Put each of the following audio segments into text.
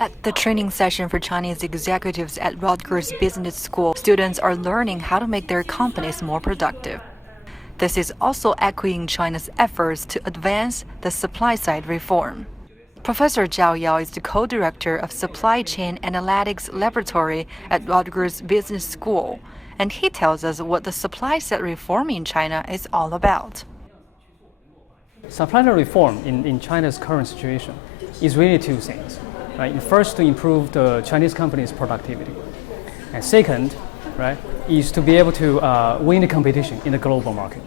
At the training session for Chinese executives at Rutgers Business School, students are learning how to make their companies more productive. This is also echoing China's efforts to advance the supply-side reform. Professor Zhao Yao is the co-director of Supply Chain Analytics Laboratory at Rutgers Business School, and he tells us what the supply-side reform in China is all about. Supply chain reform in China's current situation is really two things. Right? First, to improve the Chinese company's productivity. And second, right, is to be able to win the competition in the global market.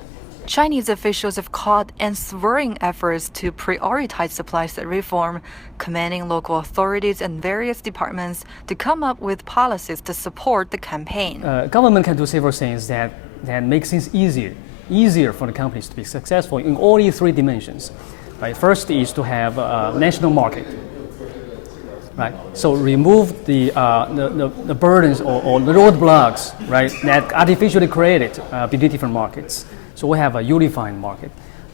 Chinese officials have called unswerving efforts to prioritize supply-side reform, commanding local authorities and various departments to come up with policies to support the campaign. Government can do several things that make things easier for the companies to be successful in all these three dimensions. Right? First is to have a national market. Right, so remove the burdens or the roadblocks, right, that artificially created between different markets. So we have a unified market.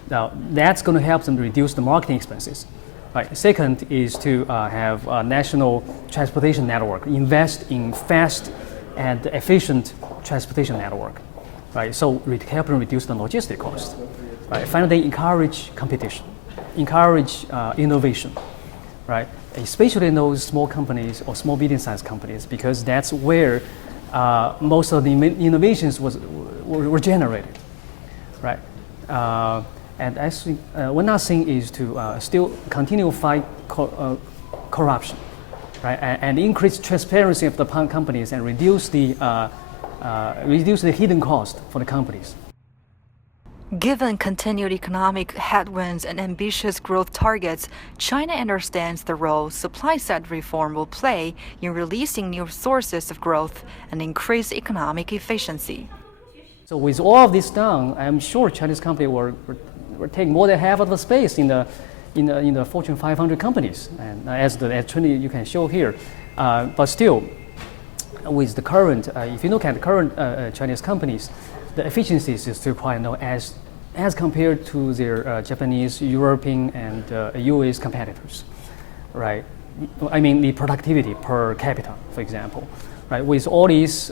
Now that's going to help them reduce the marketing expenses. Right. Second is to have a national transportation network, invest in fast and efficient transportation network. Right, so help them reduce the logistic cost. Right. Finally, encourage competition, encourage innovation. Right, especially in those small companies or small medium-sized companies, because that's where most of the innovations were generated, right? And actually, one other thing is to still continue to fight corruption, right? And increase transparency of the companies and reduce the hidden cost for the companies. Given continued economic headwinds and ambitious growth targets, China understands the role supply-side reform will play in releasing new sources of growth and increase economic efficiency. So with all of this done, I'm sure Chinese companies will take more than half of the space in the Fortune 500 companies, and as the trend you can show here. But still, with the current, if you look at the current Chinese companies, the efficiencies is still quite low as compared to their Japanese, European, and US competitors, right? I mean the productivity per capita, for example, right? With all these,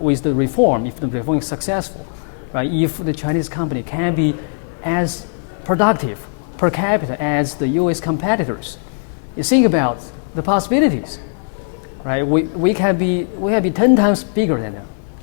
with the reform, if the reform is successful, right? If the Chinese company can be as productive per capita as the US competitors, you think about the possibilities, right? We can be 10 times bigger than them.